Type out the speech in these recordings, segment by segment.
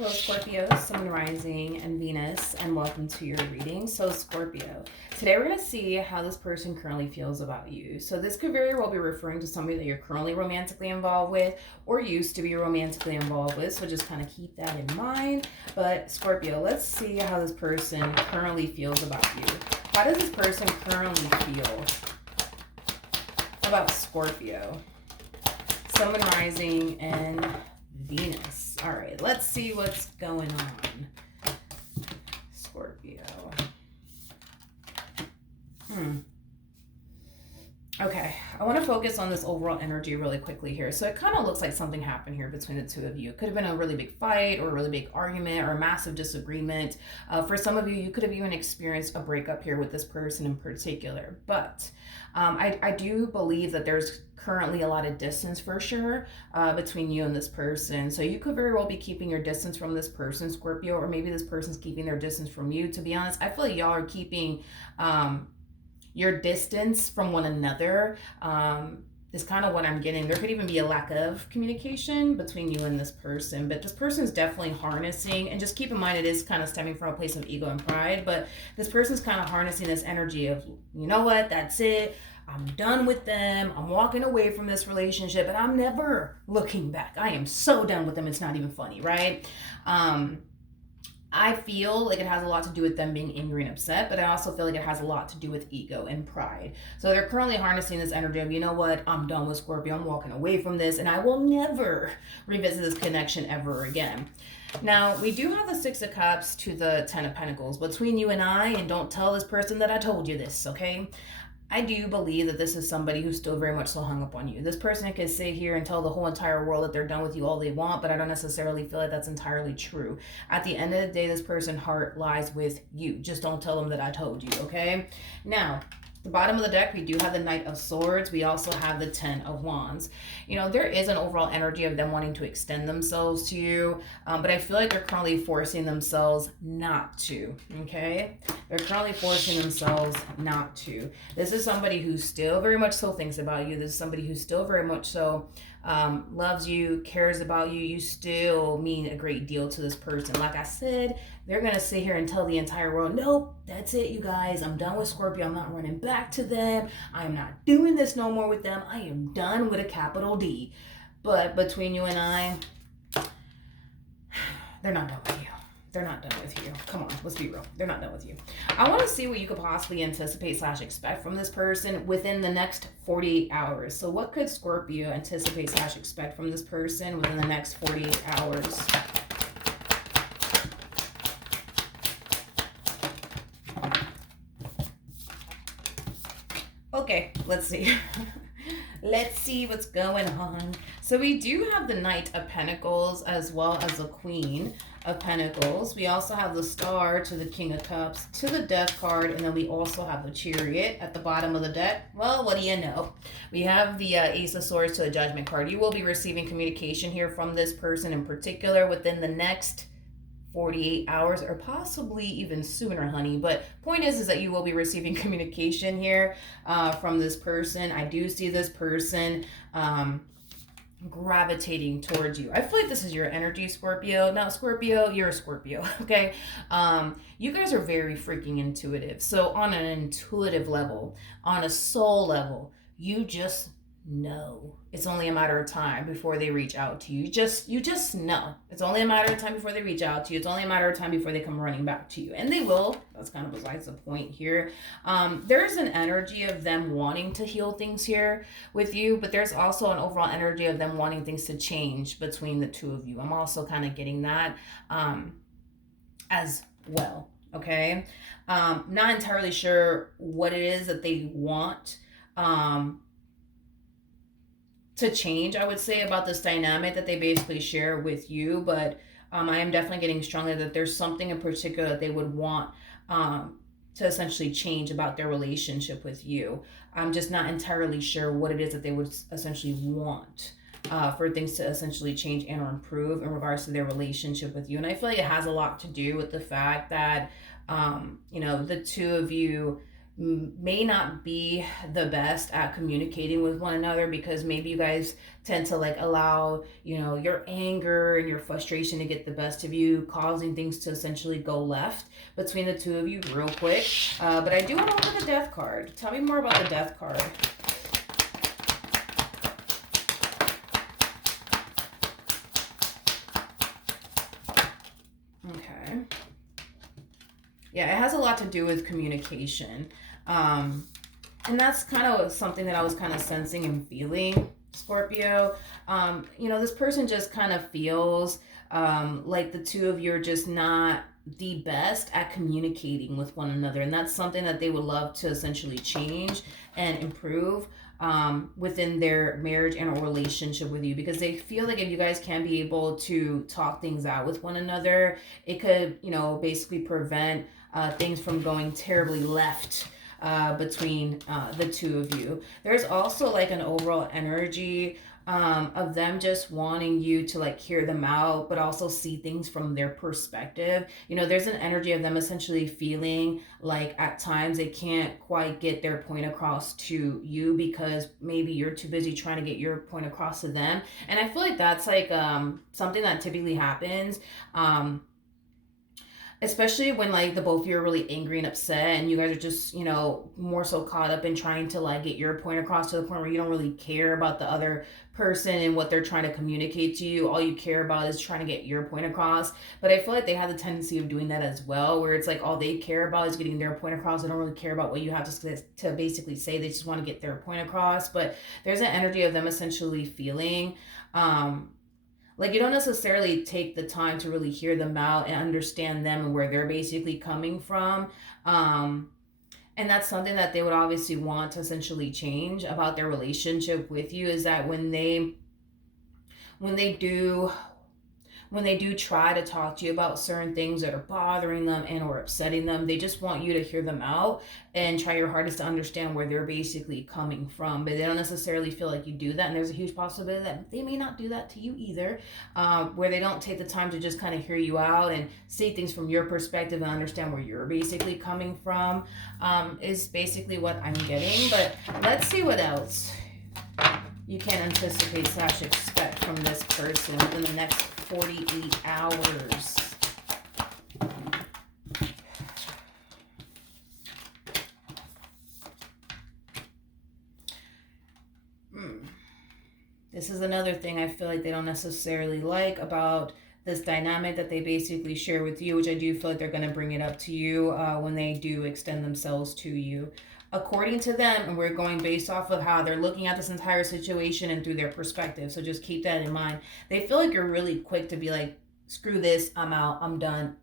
Hello, Scorpio, Sun, Rising, and Venus, and welcome to your reading. So, Scorpio, today we're going to see how this person currently feels about you. So, this could very well be referring to somebody that you're currently romantically involved with or used to be romantically involved with. So, just kind of keep that in mind. But, Scorpio, let's see how this person currently feels about you. How does this person currently feel about Scorpio? Sun, Rising, and Venus. All right, let's see what's going on. Scorpio. Okay, I want to focus on this overall energy really quickly here. So it kind of looks like something happened here between the two of you. It could have been a really big fight or a really big argument or a massive disagreement. For some of you, you could have even experienced a breakup here with this person in particular. But I do believe that there's currently a lot of distance for sure between you and this person. So you could very well be keeping your distance from this person, Scorpio, or maybe this person's keeping their distance from you. To be honest, I feel like y'all are keeping your distance from one another. Is kind of what I'm getting. There could even be a lack of communication between you and this person, but this person is definitely harnessing, and just keep in mind it is kind of stemming from a place of ego and pride, but this person's kind of harnessing this energy of, you know what, that's it. I'm done with them. I'm walking away from this relationship and I'm never looking back. I am so done with them. It's not even funny, right? I feel like it has a lot to do with them being angry and upset, but I also feel like it has a lot to do with ego and pride. So they're currently harnessing this energy of, you know what, I'm done with Scorpio. I'm walking away from this and I will never revisit this connection ever again. Now, we do have the Six of Cups to the Ten of Pentacles between you and I, and don't tell this person that I told you this, okay? I do believe that this is somebody who's still very much so hung up on you. This person can sit here and tell the whole entire world that they're done with you all they want, but I don't necessarily feel like that's entirely true. At the end of the day, this person's heart lies with you. Just don't tell them that I told you, okay? Now, the bottom of the deck, we do have the Knight of Swords. We also have the Ten of Wands. You know, there is an overall energy of them wanting to extend themselves to you, but I feel like they're currently forcing themselves not to, okay? They're currently forcing themselves not to. This is somebody who still very much so thinks about you. This is somebody who still very much so loves you, cares about you. You still mean a great deal to this person. Like I said, they're going to sit here and tell the entire world, nope, that's it, you guys. I'm done with Scorpio. I'm not running back to them. I'm not doing this no more with them. I am done with a capital D. But between you and I, they're not done with you. They're not done with you. Come on, let's be real. They're not done with you. I want to see what you could possibly anticipate / expect from this person within the next 48 hours. So what could Scorpio anticipate / expect from this person within the next 48 hours? Okay, let's see. Let's see what's going on. So we do have the Knight of Pentacles as well as the Queen of Pentacles. We also have the Star to the King of Cups to the Death card, and then we also have the Chariot at the bottom of the deck. Well, what do you know? We have the Ace of Swords to the Judgment card. You will be receiving communication here from this person in particular within the next 48 hours or possibly even sooner, honey. But point is that you will be receiving communication here from this person. I do see this person gravitating towards you. I feel like this is your energy, Scorpio. Now, Scorpio, you're a Scorpio, okay? You guys are very freaking intuitive. So on an intuitive level, on a soul level, you just know. It's only a matter of time before they reach out to you. You just know. It's only a matter of time before they reach out to you. It's only a matter of time before they come running back to you. And they will. That's kind of besides the point here. There's an energy of them wanting to heal things here with you, but there's also an overall energy of them wanting things to change between the two of you. I'm also kind of getting that as well. Okay. Not entirely sure what it is that they want to change, I would say, about this dynamic that they basically share with you, but I am definitely getting stronger that there's something in particular that they would want to essentially change about their relationship with you. I'm just not entirely sure what it is that they would essentially want for things to essentially change and or improve in regards to their relationship with you. And I feel like it has a lot to do with the fact that, you know, the two of you may not be the best at communicating with one another, because maybe you guys tend to like allow, your anger and your frustration to get the best of you, causing things to essentially go left between the two of you real quick. But I do want to look at the death card. Tell me more about the death card. Okay. Yeah, it has a lot to do with communication. Um, and that's kind of something that I was kind of sensing and feeling, Scorpio. This person just kind of feels like the two of you are just not the best at communicating with one another. And that's something that they would love to essentially change and improve within their marriage and a relationship with you, because they feel like if you guys can be able to talk things out with one another, it could, basically prevent things from going terribly left between the two of you. There's also like an overall energy of them just wanting you to like hear them out, but also see things from their perspective. There's an energy of them essentially feeling like at times they can't quite get their point across to you, because maybe you're too busy trying to get your point across to them. And I feel like that's like something that typically happens. Especially when like the both of you are really angry and upset, and you guys are just more so caught up in trying to like get your point across, to the point where you don't really care about the other person and what they're trying to communicate to you. All you care about is trying to get your point across. But I feel like they have the tendency of doing that as well, where it's like all they care about is getting their point across. They don't really care about what you have to basically say. They just want to get their point across. But there's an energy of them essentially feeling like you don't necessarily take the time to really hear them out and understand them and where they're basically coming from. And that's something that they would obviously want to essentially change about their relationship with you, is that when they do when they do try to talk to you about certain things that are bothering them and or upsetting them, they just want you to hear them out and try your hardest to understand where they're basically coming from. But they don't necessarily feel like you do that, and there's a huge possibility that they may not do that to you either, where they don't take the time to just kind of hear you out and see things from your perspective and understand where you're basically coming from, is basically what I'm getting. But let's see what else you can anticipate / expect from this person within the next 48 hours. This is another thing I feel like they don't necessarily like about this dynamic that they basically share with you, which I do feel like they're going to bring it up to you when they do extend themselves to you. According to them, and we're going based off of how they're looking at this entire situation and through their perspective, so just keep that in mind. They feel like you're really quick to be like, screw this, I'm out, I'm done.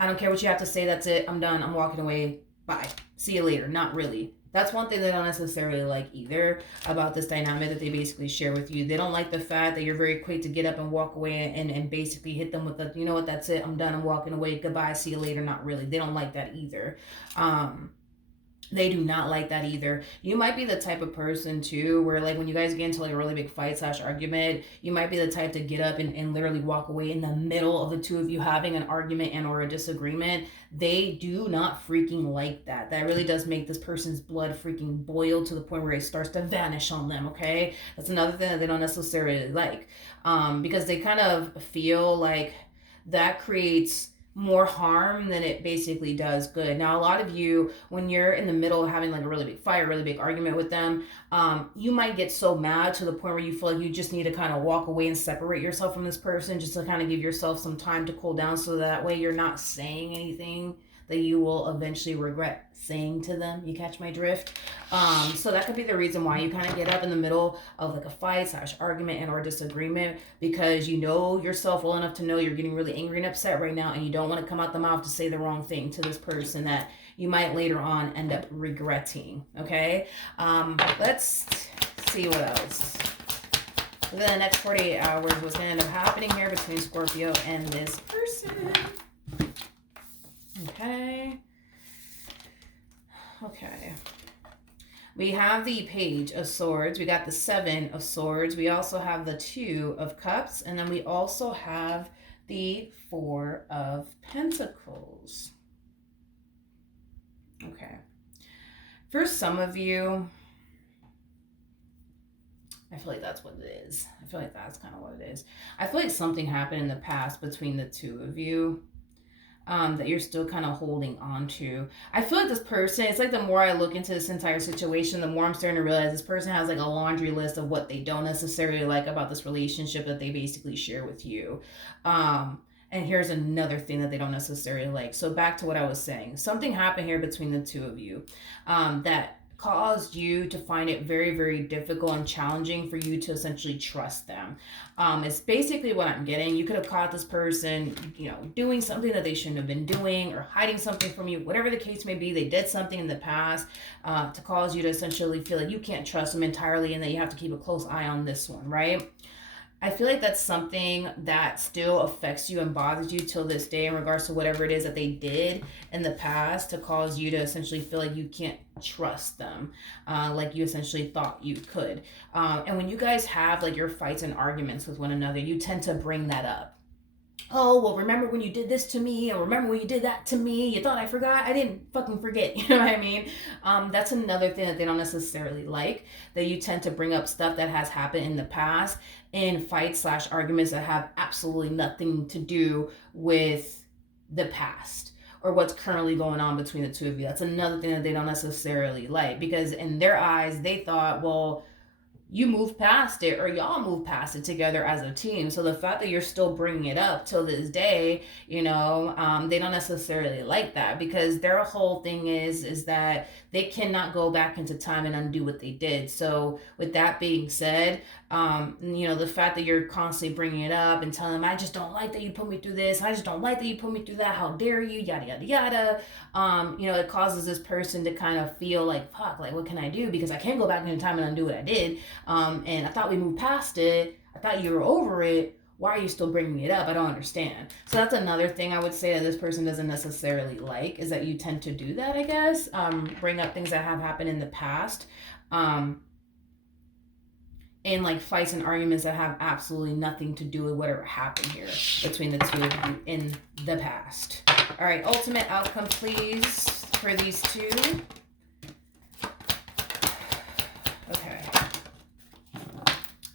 I don't care what you have to say, that's it, I'm done, I'm walking away, bye, see you later. Not really. That's one thing they don't necessarily like either about this dynamic that they basically share with you. They don't like the fact that you're very quick to get up and walk away and basically hit them with the, you know what, that's it, I'm done, I'm walking away, goodbye, see you later. Not really. They don't like that either. They do not like that either. You might be the type of person too where like when you guys get into like a really big fight / argument, you might be the type to get up and literally walk away in the middle of the two of you having an argument and or a disagreement. They do not freaking like that. That really does make this person's blood freaking boil to the point where it starts to vanish on them, okay? That's another thing that they don't necessarily like, because they kind of feel like that creates more harm than it basically does good. Now, a lot of you, when you're in the middle of having like a really big fight, a really big argument with them, you might get so mad to the point where you feel like you just need to kind of walk away and separate yourself from this person, just to kind of give yourself some time to cool down, so that way you're not saying anything that you will eventually regret saying to them. You catch my drift? So that could be the reason why you kind of get up in the middle of like a fight / argument and or disagreement, because you know yourself well enough to know you're getting really angry and upset right now, and you don't want to come out the mouth to say the wrong thing to this person that you might later on end up regretting. Okay? Let's see what else. Within the next 48 hours, what's going to end up happening here between Scorpio and this person. Okay. We have the Page of Swords. We got the Seven of Swords. We also have the Two of Cups. And then we also have the Four of Pentacles. Okay. For some of you, I feel like that's what it is. I feel like that's kind of what it is. I feel like something happened in the past between the two of you, that you're still kind of holding on to. I feel like this person, it's like the more I look into this entire situation, the more I'm starting to realize this person has like a laundry list of what they don't necessarily like about this relationship that they basically share with you. And here's another thing that they don't necessarily like. So back to what I was saying. Something happened here between the two of you, that caused you to find it very, very difficult and challenging for you to essentially trust them. It's basically what I'm getting. You could have caught this person, doing something that they shouldn't have been doing or hiding something from you, whatever the case may be. They did something in the past to cause you to essentially feel like you can't trust them entirely and that you have to keep a close eye on this one, right? I feel like that's something that still affects you and bothers you till this day in regards to whatever it is that they did in the past to cause you to essentially feel like you can't trust them, like you essentially thought you could. And when you guys have like your fights and arguments with one another, you tend to bring that up. Oh, well, remember when you did this to me, and remember when you did that to me? You thought I forgot? I didn't fucking forget. You know what I mean? That's another thing that they don't necessarily like, that you tend to bring up stuff that has happened in the past in fights slash arguments that have absolutely nothing to do with the past or what's currently going on between the two of you. That's another thing that they don't necessarily like, because in their eyes, they thought, well, you move past it, or y'all move past it together as a team. So the fact that you're still bringing it up till this day, they don't necessarily like that, because their whole thing is that they cannot go back into time and undo what they did. So with that being said, the fact that you're constantly bringing it up and telling them, I just don't like that you put me through this, I just don't like that you put me through that, how dare you, yada yada yada. It causes this person to kind of feel like, fuck, like what can I do, because I can't go back into time and undo what I did. And I thought we moved past it. I thought you were over it. Why are you still bringing it up? I don't understand. So that's another thing I would say that this person doesn't necessarily like, is that you tend to do that, I guess. Bring up things that have happened in the past. And like fights and arguments that have absolutely nothing to do with whatever happened here between the two of you in the past. All right, ultimate outcome, please, for these two. Okay.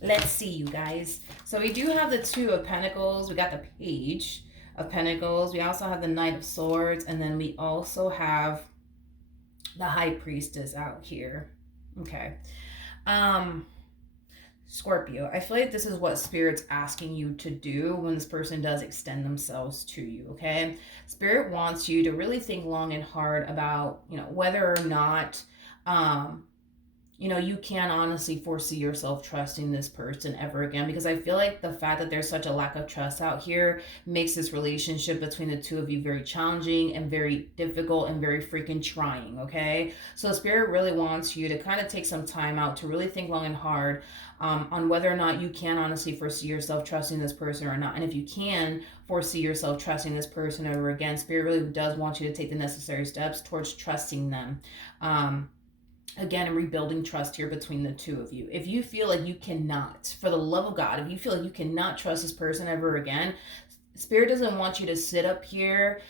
Let's see, you guys. So we do have the Two of Pentacles. We got the Page of Pentacles. We also have the Knight of Swords. And then we also have the High Priestess out here. Okay. Scorpio, I feel like this is what Spirit's asking you to do when this person does extend themselves to you, okay? Spirit wants you to really think long and hard about, whether or not, you can honestly foresee yourself trusting this person ever again, because I feel like the fact that there's such a lack of trust out here makes this relationship between the two of you very challenging and very difficult and very freaking trying, okay? So Spirit really wants you to kind of take some time out to really think long and hard on whether or not you can honestly foresee yourself trusting this person or not. And if you can foresee yourself trusting this person ever again, Spirit really does want you to take the necessary steps towards trusting them. Again, and rebuilding trust here between the two of you. If you feel like you cannot, for the love of God, if you feel like you cannot trust this person ever again, Spirit doesn't want you to sit up here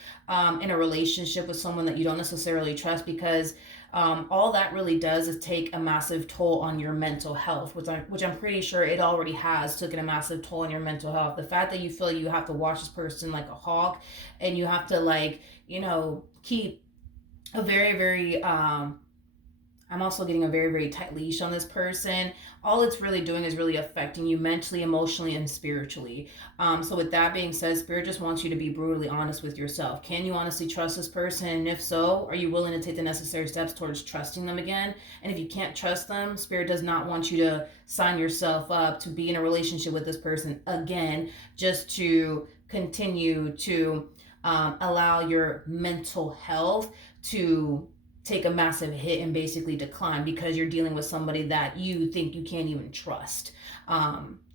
in a relationship with someone that you don't necessarily trust, because all that really does is take a massive toll on your mental health, which I'm pretty sure it already has taken a massive toll on your mental health. The fact that you feel like you have to watch this person like a hawk, and you have to keep a very, very I'm also getting a very, very tight leash on this person. All it's really doing is really affecting you mentally, emotionally, and spiritually. So with that being said, Spirit just wants you to be brutally honest with yourself. Can you honestly trust this person? And if so, are you willing to take the necessary steps towards trusting them again? And if you can't trust them, Spirit does not want you to sign yourself up to be in a relationship with this person again, just to continue to allow your mental health to take a massive hit and basically decline because you're dealing with somebody that you think you can't even trust.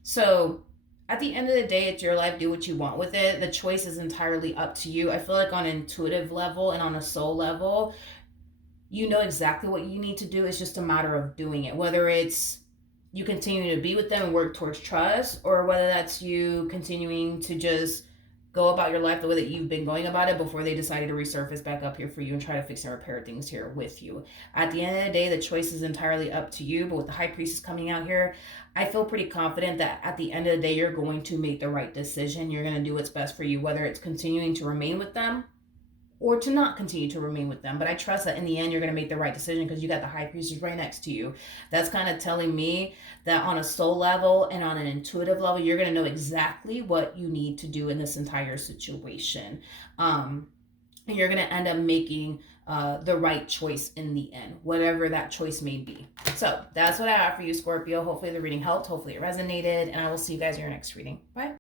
So at the end of the day, it's your life. Do what you want with it. The choice is entirely up to you. I feel like on an intuitive level and on a soul level, you know exactly what you need to do. It's just a matter of doing it. Whether it's you continue to be with them and work towards trust, or whether that's you continuing to just go about your life the way that you've been going about it before they decided to resurface back up here for you and try to fix and repair things here with you. At the end of the day, the choice is entirely up to you. But with the High Priestess coming out here, I feel pretty confident that at the end of the day, you're going to make the right decision. You're going to do what's best for you, whether it's continuing to remain with them or to not continue to remain with them. But I trust that in the end, you're going to make the right decision because you got the High Priestess right next to you. That's kind of telling me that on a soul level and on an intuitive level, you're going to know exactly what you need to do in this entire situation. And you're going to end up making the right choice in the end, whatever that choice may be. So that's what I have for you, Scorpio. Hopefully the reading helped. Hopefully it resonated. And I will see you guys in your next reading. Bye.